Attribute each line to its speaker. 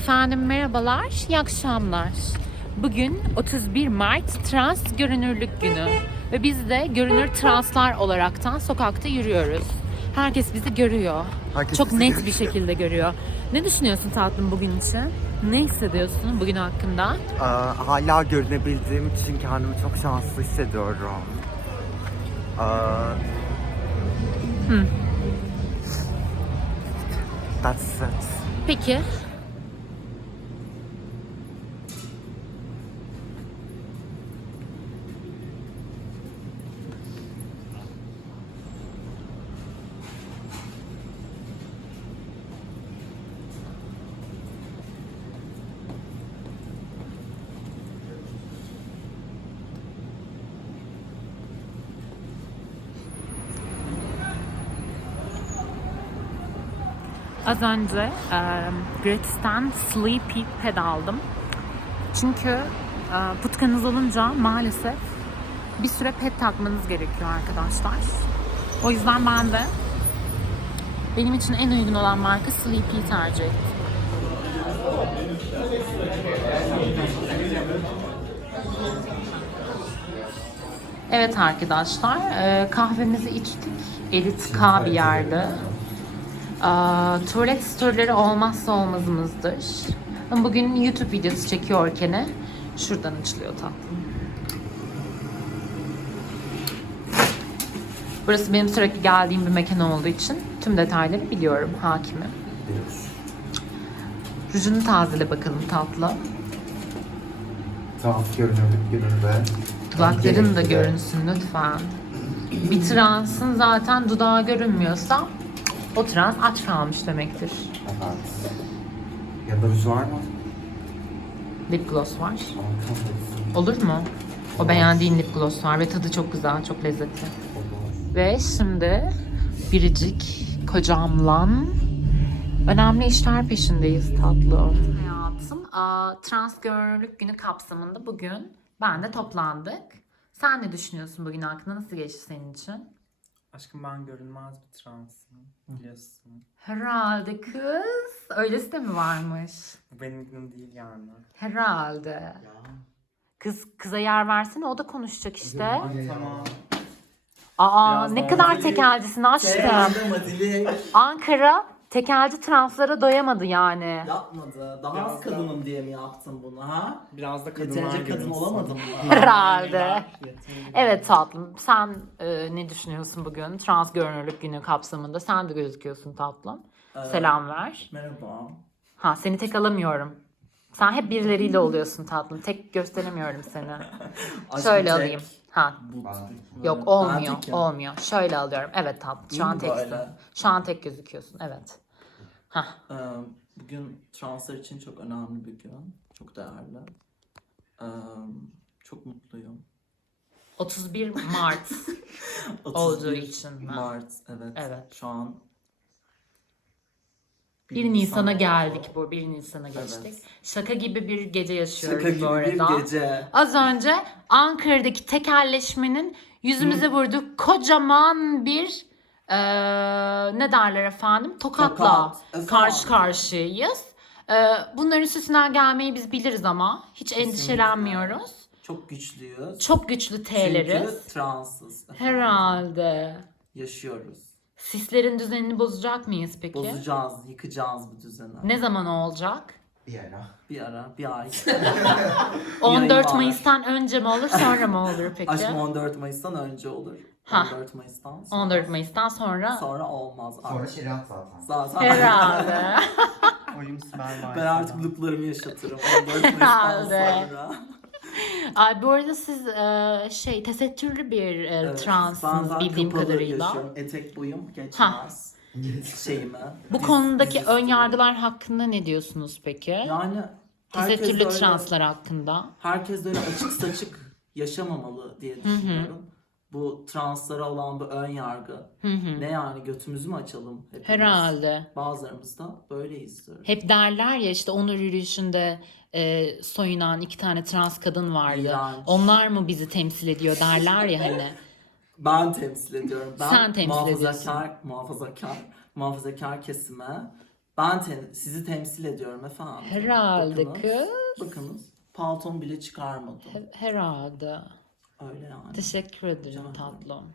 Speaker 1: Efendim merhabalar, iyi akşamlar. Bugün 31 Mart Trans Görünürlük Günü ve biz de görünür translar olaraktan sokakta yürüyoruz. Herkes bizi görüyor.
Speaker 2: Herkes
Speaker 1: Çok
Speaker 2: bizi
Speaker 1: net
Speaker 2: görüyor.
Speaker 1: bir şekilde görüyor. Ne düşünüyorsun tatlım bugün için? Ne hissediyorsun bugün hakkında?
Speaker 2: Aa, hala görünebildiğim için kendimi çok şanslı hissediyorum. Aa,
Speaker 1: Hı.
Speaker 2: That's it.
Speaker 1: Peki Az önce e, Gratis'ten Sleepy Pad aldım. Çünkü e, pıtkanız olunca maalesef bir süre pet takmanız gerekiyor arkadaşlar. O yüzden ben de benim için en uygun olan marka Sleepy'yi tercih ettim. Evet arkadaşlar, kahvemizi içtik. Elit K bir yerde. Tuvalet storyleri olmazsa olmazımızdır. Bugün YouTube videosu çekiyorken şuradan açılıyor tatlım. Burası benim sürekli geldiğim bir mekan olduğu için tüm detayları biliyorum, hakimim. Rujunu tazele bakalım tatlı.
Speaker 3: Trans görünürlük gününde.
Speaker 1: Dudakların da görünsün lütfen. Bir transın zaten dudağı görünmüyorsa o trans aç kalmış demektir.
Speaker 3: Evet. Yanında ruj var mı?
Speaker 1: Lip gloss var. Olur mu? O beğendiğin lip gloss var ve tadı çok güzel, çok lezzetli.
Speaker 3: Olur.
Speaker 1: Ve şimdi biricik kocamla önemli işler peşindeyiz tatlım. Hayatım, aa, trans görünürlük günü kapsamında bugün ben de toplandık. Sen ne düşünüyorsun bugün hakkında? Nasıl geçti senin için?
Speaker 4: Aşkım ben görünmez bir transım. Biliyorsun.
Speaker 1: Herhalde kız. Öylesi de mi varmış?
Speaker 4: Bu benim günüm değil yani.
Speaker 1: Herhalde. Kız kıza yer versene o da konuşacak işte.
Speaker 4: Tamam.
Speaker 1: Aa
Speaker 4: Biraz
Speaker 1: ne
Speaker 4: daha
Speaker 1: kadar tekelcisin aşkım. Ankara tekelci translara doyamadı yani.
Speaker 5: yapmadı. Daha
Speaker 4: Biraz
Speaker 5: az kadınım diye mi yaptın bunu ha?
Speaker 4: Biraz da kadınlar
Speaker 5: Yeterince kadın
Speaker 4: görünsün.
Speaker 5: olamadım mı?
Speaker 1: Herhalde.
Speaker 5: Yeterince.
Speaker 1: Evet tatlım. Sen e, ne düşünüyorsun bugün? Trans görünürlük günü kapsamında. Sen de gözüküyorsun tatlım.
Speaker 5: Evet.
Speaker 1: Selam ver.
Speaker 5: Merhaba.
Speaker 1: Ha seni tek alamıyorum. Sen hep birileriyle oluyorsun tatlım. Tek gösteremiyorum seni.
Speaker 5: Aşkım
Speaker 1: Şöyle
Speaker 5: tek.
Speaker 1: alayım. Ha. Yok olmuyor. Olmuyor. Şöyle alıyorum. Evet tatlım. Şu an
Speaker 5: mi
Speaker 1: teksin.
Speaker 5: böyle?
Speaker 1: Şu an tek gözüküyorsun. Evet. Ha.
Speaker 5: Ee, bugün translar için çok önemli bir gün. Çok değerli. Ee, çok mutluyum.
Speaker 1: 31 Mart olduğu
Speaker 5: 31
Speaker 1: için mi?
Speaker 5: Mart evet.
Speaker 1: Evet.
Speaker 5: Şu an
Speaker 1: 1 Nisan'a
Speaker 5: Nisan
Speaker 1: geldik bu. 1 Nisan'a geçtik.
Speaker 5: Evet.
Speaker 1: Şaka gibi bir gece yaşıyoruz
Speaker 5: Şaka gibi
Speaker 1: bu
Speaker 5: bir
Speaker 1: arada.
Speaker 5: gece.
Speaker 1: Az önce Ankara'daki tekelleşmenin yüzümüze vurduğu kocaman bir eee, ne derler efendim tokatla
Speaker 5: Tokat,
Speaker 1: karşı karşıyayız. Eee, bunların üstesinden gelmeyi biz biliriz ama hiç
Speaker 5: Kesinlikle.
Speaker 1: endişelenmiyoruz.
Speaker 5: Çok güçlüyüz.
Speaker 1: Çok güçlü T'leriz.
Speaker 5: Çünkü transız.
Speaker 1: Herhalde.
Speaker 5: Yaşıyoruz.
Speaker 1: Sislerin düzenini bozacak mıyız peki?
Speaker 5: Bozacağız, yıkacağız bu düzeni.
Speaker 1: Ne zaman olacak?
Speaker 3: Bir ara.
Speaker 5: Bir ara, bir ay.
Speaker 1: 14
Speaker 5: var.
Speaker 1: Mayıs'tan önce mi olur sonra mı olur peki?
Speaker 5: Aşkım 14 Mayıs'tan önce olur.
Speaker 1: Ha.
Speaker 5: 14 Mayıs'tan sonra.
Speaker 1: 14 Mayıs'tan sonra
Speaker 5: Sonra olmaz
Speaker 3: Sonra
Speaker 5: artık.
Speaker 3: şeriat zaten.
Speaker 5: Zaten
Speaker 1: herhalde.
Speaker 4: Sibel var.
Speaker 5: ben artık looplarımı yaşatırım 14 Mayıs'tan
Speaker 1: Herhalde.
Speaker 5: sonra.
Speaker 1: Ay bu arada siz e, şey tesettürlü bir e,
Speaker 5: Evet,
Speaker 1: transsınız bildiğim
Speaker 5: kapalı
Speaker 1: kadarıyla.
Speaker 5: yaşıyorum. Etek boyum geçmez. Şeyime.
Speaker 1: Bu konudaki ön yargılar hakkında ne diyorsunuz peki?
Speaker 5: Yani herkes
Speaker 1: Tesettürlü
Speaker 5: öyle-
Speaker 1: translar hakkında.
Speaker 5: herkes de öyle açık saçık yaşamamalı diye düşünüyorum. Bu translara olan bu ön yargı.
Speaker 1: Hı hı.
Speaker 5: Ne yani götümüzü mü açalım hepimiz?
Speaker 1: Herhalde.
Speaker 5: Bazılarımız da böyleyizdir.
Speaker 1: Hep derler ya işte onur yürüyüşünde e, soyunan iki tane trans kadın vardı.
Speaker 5: İğrenç.
Speaker 1: Onlar mı bizi temsil ediyor derler ya hani.
Speaker 5: Ben temsil ediyorum. Ben
Speaker 1: Sen temsil
Speaker 5: muhafazakar, muhafazakar, muhafazakar kesime Ben te- sizi temsil ediyorum efendim.
Speaker 1: Herhalde
Speaker 5: Bakınız,
Speaker 1: kız.
Speaker 5: Bakınız. Paltomu bile çıkarmadım.
Speaker 1: Herhalde.
Speaker 5: Öyle yani.
Speaker 1: Teşekkür ederim
Speaker 5: ederim.
Speaker 1: tatlım.